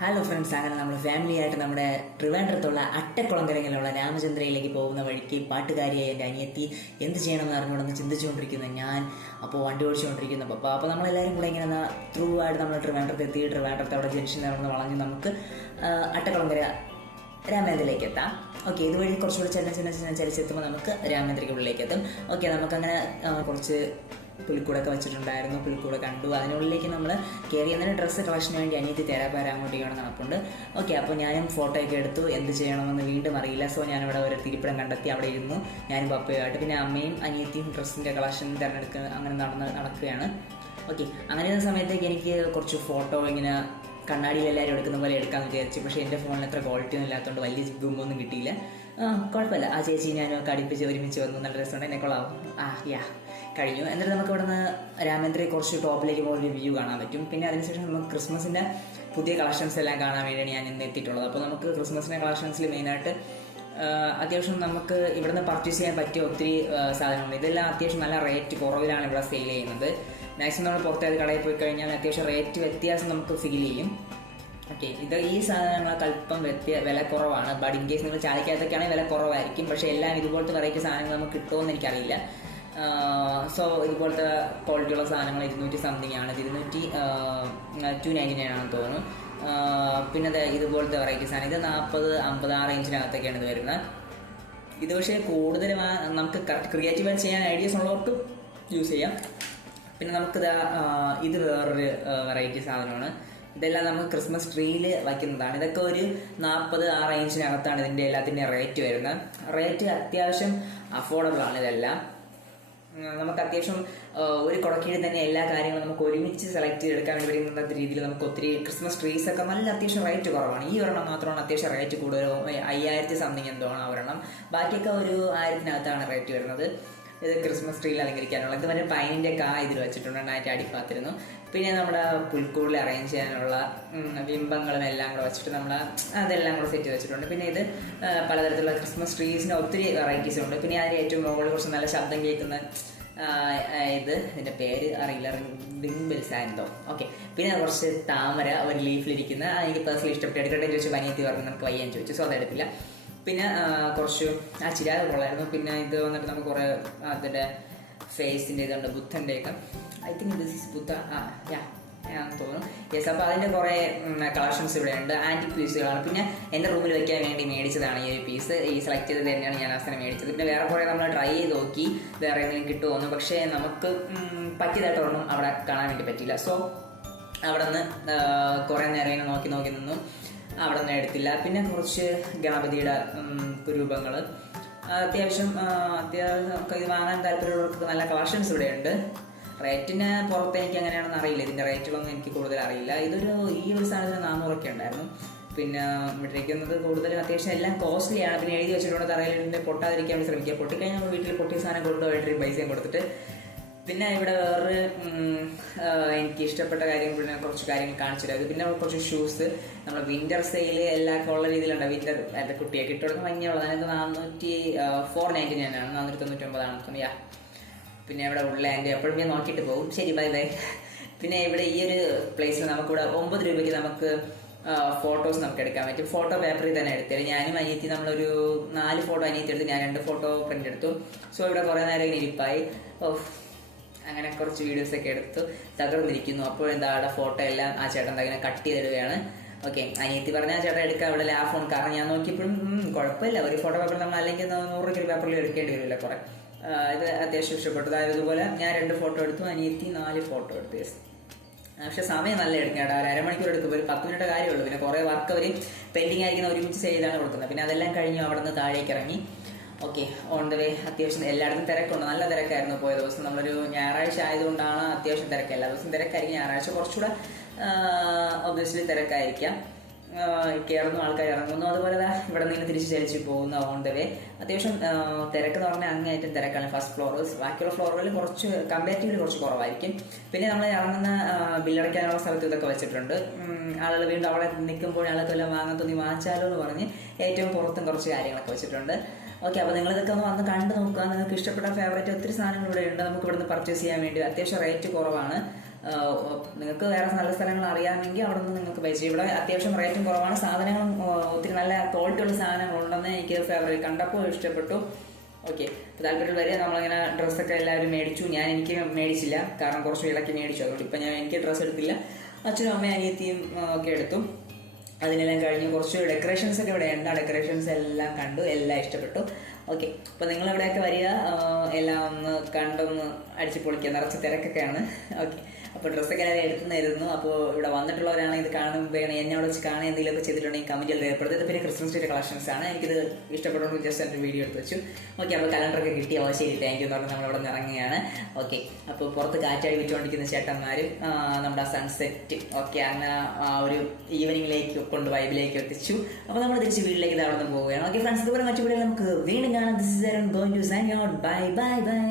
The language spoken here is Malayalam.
ഹലോ ഫ്രണ്ട്സ്, അങ്ങനെ നമ്മൾ ഫാമിലി ആയിട്ട് നമ്മുടെ ട്രിവാൻഡ്രത്തുള്ള അട്ടക്കുളങ്കരയിലുള്ള രാമചന്ദ്രയിലേക്ക് പോകുന്ന വഴിക്ക് പാട്ടുകാരിയായ എൻ്റെ അനിയത്തി എന്ത് ചെയ്യണമെന്ന് അറിഞ്ഞുകൊണ്ടെന്ന് ചിന്തിച്ചുകൊണ്ടിരിക്കുന്ന ഞാൻ അപ്പോൾ വണ്ടി ഓടിച്ചുകൊണ്ടിരിക്കുന്ന അപ്പോൾ നമ്മളെല്ലാവരും കൂടെ ഇങ്ങനെ ത്രൂ ആയിട്ട് നമ്മൾ ട്രിവാൻഡ്രത്ത് എത്തി. ട്രിവാൻഡ്രത്ത് അവിടെ ജംഗ്ഷൻ നടന്ന് വളഞ്ഞ് നമുക്ക് അട്ടക്കുളങ്കര രാമേന്ദ്രയിലേക്ക് എത്താം. ഓക്കെ, ഇതുവഴി കുറച്ചുകൂടി ചലിച്ചെത്തുമ്പോൾ നമുക്ക് രാമേന്ദ്രയ്ക്ക് ഉള്ളിലേക്ക് എത്തും. ഓക്കെ, നമുക്കങ്ങനെ കുറച്ച് പുലിക്കൂടൊക്കെ വെച്ചിട്ടുണ്ടായിരുന്നു. പുലിക്കൂടെ കണ്ടു. അതിനുള്ളിലേക്ക് നമ്മൾ കയറി. എന്നിട്ട് ഡ്രസ്സ് കളക്ഷന് വേണ്ടി അനിയത്തി തേരാപ്പാര അങ്ങോട്ടേക്കാണ് നടപ്പുണ്ട്. ഓക്കെ, അപ്പോൾ ഞാനും ഫോട്ടോ ഒക്കെ എടുത്തു. എന്ത് ചെയ്യണമെന്ന് വീണ്ടും അറിയില്ല. സോ ഞാനിവിടെ ഒരു തിരിപ്പിടം കണ്ടെത്തി അവിടെ ഇരുന്നു, ഞാനും പപ്പയുമായിട്ട്. പിന്നെ അമ്മയും അനിയത്തിയും ഡ്രസ്സിൻ്റെ കളക്ഷൻ തിരഞ്ഞെടുക്കുക അങ്ങനെ നടക്കുകയാണ്. ഓക്കെ, അങ്ങനെ ഇരുന്ന സമയത്തേക്ക് എനിക്ക് കുറച്ച് ഫോട്ടോ ഇങ്ങനെ കണ്ണാടിയിൽ എല്ലാവരും എടുക്കുന്ന പോലെ എടുക്കാമെന്ന് വിചാരിച്ചു. പക്ഷേ എൻ്റെ ഫോണിൽ അത്ര ക്വാളിറ്റി ഒന്നും ഇല്ലാത്തതുകൊണ്ട് വലിയ ഗുമ്മൊന്നും കിട്ടിയില്ല. കുഴപ്പമില്ല, ആ ചേച്ചി ഞാനൊക്കെ അടുപ്പിച്ച് ഒരുമിച്ച് വന്നു. നല്ല രസമുണ്ട്, എന്നെ കൊള്ളാവും. കഴിഞ്ഞു. എന്നിട്ട് നമുക്ക് ഇവിടെ നിന്ന് രാമേന്ദ്രയെ കുറച്ച് ടോപ്പിലേക്ക് പോകുന്ന വ്യൂ കാണാൻ പറ്റും. പിന്നെ അതിനുശേഷം നമുക്ക് ക്രിസ്മസിൻ്റെ പുതിയ കളക്ഷൻസ് എല്ലാം കാണാൻ വേണ്ടിയാണ് ഞാൻ ഇന്ന് എത്തിയിട്ടുള്ളത്. അപ്പോൾ നമുക്ക് ക്രിസ്മസിൻ്റെ കളക്ഷൻസിൽ മെയിനായിട്ട് അത്യാവശ്യം നമുക്ക് ഇവിടുന്ന് പർച്ചേസ് ചെയ്യാൻ പറ്റിയ ഒത്തിരി സാധനങ്ങളുണ്ട്. ഇതെല്ലാം അത്യാവശ്യം നല്ല റേറ്റ് കുറവിലാണ് ഇവിടെ സെയിൽ ചെയ്യുന്നത്. മാക്സിമം നമ്മൾ പുറത്തേത് കടയിൽ പോയി കഴിഞ്ഞാൽ അത്യാവശ്യം റേറ്റ് വ്യത്യാസം നമുക്ക് ഫീൽ ചെയ്യും. ഓക്കെ, ഈ സാധനങ്ങളൊക്കെ അല്പം വില കുറവാണ്. ബട്ട് ഇൻ കേസ് നിങ്ങൾ ചാലിക്കകത്തൊക്കെയാണെങ്കിൽ വില കുറവായിരിക്കും. പക്ഷേ എല്ലാം ഇതുപോലത്തെ വെറൈറ്റി സാധനങ്ങൾ നമുക്ക് കിട്ടുമെന്ന് എനിക്കറിയില്ല. സോ ഇതുപോലത്തെ ക്വാളിറ്റിയുള്ള സാധനങ്ങൾ 200 സംതിങ് ആണ്. 299 ആണെന്ന് തോന്നുന്നു. പിന്നെ ഇതുപോലത്തെ വെറൈറ്റി സാധനം ഇത് 40-56 ഇഞ്ചിനകത്തൊക്കെയാണ് ഇത് വരുന്നത്. ഇത് പക്ഷേ കൂടുതൽ നമുക്ക് ക്രിയേറ്റീവായിട്ട് ചെയ്യാൻ ഐഡിയാസ് ഉള്ളവർക്ക് യൂസ് ചെയ്യാം. പിന്നെ നമുക്കിത് ഇത് വേറൊരു വെറൈറ്റി സാധനമാണ്. ഇതെല്ലാം നമുക്ക് ക്രിസ്മസ് ട്രീയിൽ വയ്ക്കുന്നതാണ്. ഇതൊക്കെ ഒരു 40-6 ഇഞ്ചിനകത്താണ് ഇതിൻ്റെ എല്ലാത്തിൻ്റെ റേറ്റ് വരുന്നത്. റേറ്റ് അത്യാവശ്യം അഫോർഡബിൾ ആണ്. ഇതെല്ലാം നമുക്ക് അത്യാവശ്യം ഒരു കുടക്കീഴിൽ തന്നെ എല്ലാ കാര്യങ്ങളും നമുക്ക് ഒരുമിച്ച് സെലക്ട് ചെയ്തെടുക്കാൻ വേണ്ടി വരുന്ന രീതിയിൽ നമുക്ക് ഒത്തിരി ക്രിസ്മസ് ട്രീസ് ഒക്കെ നല്ല അത്യാവശ്യം റേറ്റ് കുറവാണ്. ഈ ഒരെണ്ണം മാത്രമാണ് അത്യാവശ്യം റേറ്റ് കൂടുതൽ, 5000 സംതിങ് എന്തോ ആണ് ഒരെണ്ണം. ബാക്കിയൊക്കെ ഒരു 1000-നകത്താണ് റേറ്റ് വരുന്നത്. ഇത് ക്രിസ്മസ് ട്രീയിൽ അലങ്കരിക്കാനുള്ള. ഇത് വരെ പൈനിൻ്റെ ഇതിൽ വെച്ചിട്ടുണ്ട്, അതിൻ്റെ അടിപ്പാത്തിരുന്നു. പിന്നെ നമ്മുടെ പുൽക്കൂടിൽ അറേഞ്ച് ചെയ്യാനുള്ള ബിംബങ്ങളും എല്ലാം കൂടെ വെച്ചിട്ട് നമ്മൾ അതെല്ലാം കൂടെ സെറ്റ് വെച്ചിട്ടുണ്ട്. പിന്നെ ഇത് പലതരത്തിലുള്ള ക്രിസ്മസ് ട്രീസിന് ഒത്തിരി വെറൈറ്റീസ് ഉണ്ട്. പിന്നെ അതിന് ഏറ്റവും മുകളിൽ കുറച്ച് നല്ല ശബ്ദം കേൾക്കുന്ന ഇതിൻ്റെ പേര് അറിയില്ല, റിംഗ് ബെൽസ് ആയിരുന്നോ. ഓക്കെ, പിന്നെ കുറച്ച് താമര ഒരു ലീഫിലിരിക്കുന്ന എനിക്ക് പേഴ്സണലി ഇഷ്ടപ്പെട്ടു. എടുക്കട്ടെ ചോദിച്ചു, പനിയത്തി പറഞ്ഞു നമുക്ക് വയ്യാൻ ചോദിച്ചു. സോ അതെടുത്തില്ല. പിന്നെ കുറച്ച് ചിരാഗ് കൊള്ളായിരുന്നു. പിന്നെ ഇത് വന്നിട്ട് നമുക്ക് കുറേ അതിൻ്റെ ഫേസിൻ്റെ ഇതുണ്ട്, ബുദ്ധൻ്റെയൊക്കെ. ഐ തിങ്ക് ദിസ് ഈസ് ബുദ്ധ ആണെന്ന് തോന്നുന്നു. യെസ്, അപ്പോൾ അതിൻ്റെ കുറേ കളക്ഷൻസ് ഇവിടെ ഉണ്ട്. ആൻറ്റിക് പീസുകളാണ്. പിന്നെ എൻ്റെ റൂമിൽ വയ്ക്കാൻ വേണ്ടി മേടിച്ചതാണ് ഈ ഒരു പീസ്. ഈ സെലക്ട് ചെയ്തത് തന്നെയാണ് ഞാൻ അവസാനം മേടിച്ചത്. പിന്നെ വേറെ കുറേ നമ്മൾ ട്രൈ ചെയ്ത് നോക്കി വേറെ എന്തെങ്കിലും കിട്ടുമെന്ന്. പക്ഷേ നമുക്ക് പറ്റിയതായിട്ടൊന്നും അവിടെ കാണാൻ വേണ്ടി പറ്റിയില്ല. സോ അവിടെ നിന്ന് കുറേ നേരം ഇങ്ങനെ നോക്കി നിന്നു. അവിടെ നിന്ന് എടുത്തില്ല. പിന്നെ കുറച്ച് ഗണപതിയുടെ രൂപങ്ങൾ അത്യാവശ്യം ഒക്കെ ഇത് വാങ്ങാൻ താല്പര്യമുള്ളവർക്ക് നല്ല കളക്ഷൻസ് ഇവിടെ ഉണ്ട്. റേറ്റിന് പുറത്ത് എനിക്ക് എങ്ങനെയാണെന്ന് അറിയില്ല, ഇതിൻ്റെ റേറ്റുകളൊന്നും എനിക്ക് കൂടുതൽ അറിയില്ല. ഈ ഒരു സാധനത്തിന് 400 ഉണ്ടായിരുന്നു. പിന്നെ ഇവിടേക്കുന്നത് കൂടുതലും അത്യാവശ്യം എല്ലാം കോസ്റ്റ്ലിയാണ്. പിന്നെ എഴുതി വെച്ചിട്ടുണ്ട് തറയിലിൻ്റെ പൊട്ടാതിരിക്കാൻ വേണ്ടി ശ്രമിക്കുക. പൊട്ടിക്കഴിഞ്ഞാൽ നമ്മൾ വീട്ടിൽ പൊട്ടിയ സാധനം കൊണ്ടുപോയിട്ട് പൈസയും കൊടുത്തിട്ട്. പിന്നെ ഇവിടെ വേറെ എനിക്ക് ഇഷ്ടപ്പെട്ട കാര്യം പിന്നെ കുറച്ച് കാര്യങ്ങൾ കാണിച്ചു തരാം. പിന്നെ കുറച്ച് ഷൂസ് നമ്മൾ വിൻ്റർ സെയിൽ എല്ലാം ഉള്ള രീതിയിലുണ്ട്. വിൻ്റർ എൻ്റെ കുട്ടിയൊക്കെ ഇട്ടുകൊടുക്കുന്ന ഭംഗിയുള്ളത്. അതിനകത്ത് 499 ആണ്, 499 ആണ്. പിന്നെ ഇവിടെ ഉള്ള എൻ്റെ എപ്പോഴും ഞാൻ നോക്കിയിട്ട് പോകും. ശരി, ബൈ. പിന്നെ ഇവിടെ ഈ ഒരു പ്ലേസിൽ നമുക്കിവിടെ 9 രൂപയ്ക്ക് നമുക്ക് ഫോട്ടോസ് നമുക്ക് എടുക്കാൻ പറ്റും. ഫോട്ടോ പേപ്പറിൽ തന്നെ എടുത്തത്. ഞാനും അനിയത്തി നമ്മളൊരു 4 ഫോട്ടോ അനിയത്തി എടുത്തു, ഞാൻ 2 ഫോട്ടോ പ്രിൻ്റ് എടുത്തു. സോ ഇവിടെ കുറേ നേരം ഇങ്ങനെ ഇരിപ്പായി. അങ്ങനെ കുറച്ച് വീഡിയോസൊക്കെ എടുത്തു തകർന്നിരിക്കുന്നു. അപ്പോൾ അവിടെ ഫോട്ടോ എല്ലാം ആ ചേട്ടൻ ഇങ്ങനെ കട്ട് ചെയ്തിടുകയാണ്. ഓക്കെ, അനിയത്തി പറഞ്ഞ ആ ചേട്ടൻ എടുക്കാം ഇവിടെ ആ ഫോൺ. കാരണം ഞാൻ നോക്കിയപ്പോഴും കുഴപ്പമില്ല, ഒരു ഫോട്ടോ പേപ്പർ നമ്മൾ അല്ലെങ്കിൽ 100 രൂപ പേപ്പറിൽ എടുക്കേണ്ടി വരില്ല കുറേ. ഇത് അത്യാവശ്യം ഇഷ്ടപ്പെട്ടു. അതായത് ഇതുപോലെ ഞാൻ 2 ഫോട്ടോ എടുത്തു, അനിയത്തി 4 ഫോട്ടോ എടുത്തു. പക്ഷെ സമയം നല്ല എടുക്കാം കേട്ടോ. ഒരു അരമണിക്കൂർ എടുക്കും, ഒരു 10 മിനിറ്റ് കാര്യമുള്ളൂ. പിന്നെ കുറേ വർക്ക് അവർ പെൻഡിങ് ആയിരിക്കുന്ന ഒരുമിച്ച് ചെയ്താണ് കൊടുക്കുന്നത്. പിന്നെ അതെല്ലാം കഴിഞ്ഞു അവിടെ നിന്ന് താഴേക്ക് ഇറങ്ങി. Okay, on the way. അത്യാവശ്യം എല്ലായിടത്തും തിരക്കുണ്ട്, നല്ല തിരക്കായിരുന്നു പോയ ദിവസം. നമ്മളൊരു ഞായറാഴ്ച ആയതുകൊണ്ടാണ് അത്യാവശ്യം തിരക്ക്. എല്ലാ ദിവസവും തിരക്കായിരിക്കും, ഞായറാഴ്ച കുറച്ചുകൂടെ ഒബ്വിയസ്ലി തിരക്കായിരിക്കാം. കയറുന്നു, ആൾക്കാർ ഇറങ്ങുന്നു. അതുപോലെ ഇവിടെ നിന്ന് തിരിച്ച് ചലിച്ച് പോകുന്ന ഓൺ ദ വേ. അത്യാവശ്യം തിരക്ക് എന്ന് പറഞ്ഞാൽ അങ്ങേയറ്റം തിരക്കാണ്. ഫസ്റ്റ് ഫ്ലോറ്, ബാക്കിയുള്ള ഫ്ലോറുകളിൽ കുറച്ച് കമ്പാരിറ്റീവ്ലി കുറച്ച് കുറവായിരിക്കും. പിന്നെ നമ്മൾ ഇറങ്ങുന്ന ബില്ലടയ്ക്കാനുള്ള സ്ഥലത്ത് ഇതൊക്കെ വെച്ചിട്ടുണ്ട്. ആളുകൾ വീണ്ടും അവിടെ നിൽക്കുമ്പോൾ ആൾക്കെല്ലാം വാങ്ങാൻ വാങ്ങിച്ചാലോ എന്ന് പറഞ്ഞ് ഏറ്റവും പുറത്തും കുറച്ച് കാര്യങ്ങളൊക്കെ വെച്ചിട്ടുണ്ട്. ഓക്കെ, അപ്പോൾ നിങ്ങളിതൊക്കെ ഒന്ന് വന്ന് കണ്ടു നോക്കുക. നിങ്ങൾക്ക് ഇഷ്ടപ്പെട്ട ഫേവറേറ്റ് ഒത്തിരി സാധനങ്ങൾ ഇവിടെ ഉണ്ട്. നമുക്ക് ഇവിടുന്ന് പർച്ചേസ് ചെയ്യാൻ വേണ്ടി അത്യാവശ്യം റേറ്റ് കുറവാണ്. നിങ്ങൾക്ക് വേറെ നല്ല സ്ഥലങ്ങൾ അറിയാമെങ്കിൽ അവിടെ നിന്ന് നിങ്ങൾക്ക് പൈസ. ഇവിടെ അത്യാവശ്യം റേറ്റും കുറവാണ്, സാധനങ്ങളും ഒത്തിരി നല്ല ക്വാളിറ്റി ഉള്ള സാധനങ്ങളുണ്ടെന്ന് എനിക്ക് ഫേവറേറ്റ് കണ്ടപ്പോൾ ഇഷ്ടപ്പെട്ടു. ഓക്കെ, അപ്പോൾ താല്പര്യം വരെ നമ്മളിങ്ങനെ ഡ്രസ്സൊക്കെ എല്ലാവരും മേടിച്ചു. എനിക്ക് മേടിച്ചില്ല, കാരണം കുറച്ച് വിലക്ക് മേടിച്ചു. അതുകൊണ്ട് ഇപ്പം എനിക്ക് ഡ്രസ്സ് എടുത്തില്ല. അച്ഛനും അമ്മയും അനിയത്തിയും ഒക്കെ എടുത്തു. അതിനെല്ലാം കഴിഞ്ഞ് കുറച്ച് ഡെക്കറേഷൻസ് ഒക്കെ ഇവിടെ ഉണ്ട്. ആ ഡെക്കറേഷൻസ് എല്ലാം കണ്ടു, എല്ലാം ഇഷ്ടപ്പെട്ടു. ഓക്കെ, അപ്പോൾ നിങ്ങൾ ഇവിടെയൊക്കെ വരിക, എല്ലാം ഒന്ന് കണ്ടൊന്ന് അടിച്ച് പൊളിക്കുക. നിറച്ച് തിരക്കൊക്കെയാണ്. ഓക്കെ, അപ്പോൾ ഡ്രസ്സൊക്കെ എല്ലാവരും എടുത്തുനിന്നായിരുന്നു. അപ്പോൾ ഇവിടെ വന്നിട്ടുള്ളവരാണ് ഇത് കാണുമ്പോൾ എന്നെ അവിടെ വെച്ച് കാണാൻ എന്തെങ്കിലുമൊക്കെ ചെയ്തിട്ടുണ്ടെങ്കിൽ കമൻറ്റിൽ രേഖപ്പെടുത്തുക. പിന്നെ ക്രിസ്മസ് ട്രീ കളക്ഷൻസ് ആണ്. എനിക്കിത് ഇഷ്ടപ്പെടുന്നു, ജസ്റ്റ് എൻ്റെ വീഡിയോ എടുത്ത് വെച്ചു. ഓക്കെ, അപ്പോൾ കലണ്ടറൊക്കെ കിട്ടി. ശരി, താങ്ക് യു എന്ന് പറഞ്ഞാൽ നമ്മളിവിടെ നിന്ന് ഇറങ്ങുകയാണ്. ഓക്കെ, അപ്പോൾ പുറത്ത് കാറ്റാടി വിറ്റുകൊണ്ടിരിക്കുന്ന ചേട്ടന്മാരും നമ്മുടെ ആ സൺസെറ്റ് ഒക്കെ അങ്ങനെ ആ ഒരു ഈവനിങ്ങിലേക്ക് കൊണ്ട് വൈബിലേക്ക് എത്തിച്ചു. അപ്പോൾ നമ്മൾ തിരിച്ച് വീട്ടിലേക്ക് അവിടെ നിന്ന് പോവുകയാണ്. ഓക്കെ ഫ്രണ്ട്സ്, ഇതുപോലെ മറ്റു വീഡിയോ നമുക്ക് വീണ്ടും കാണാം. This is going to sign out. Bye bye by.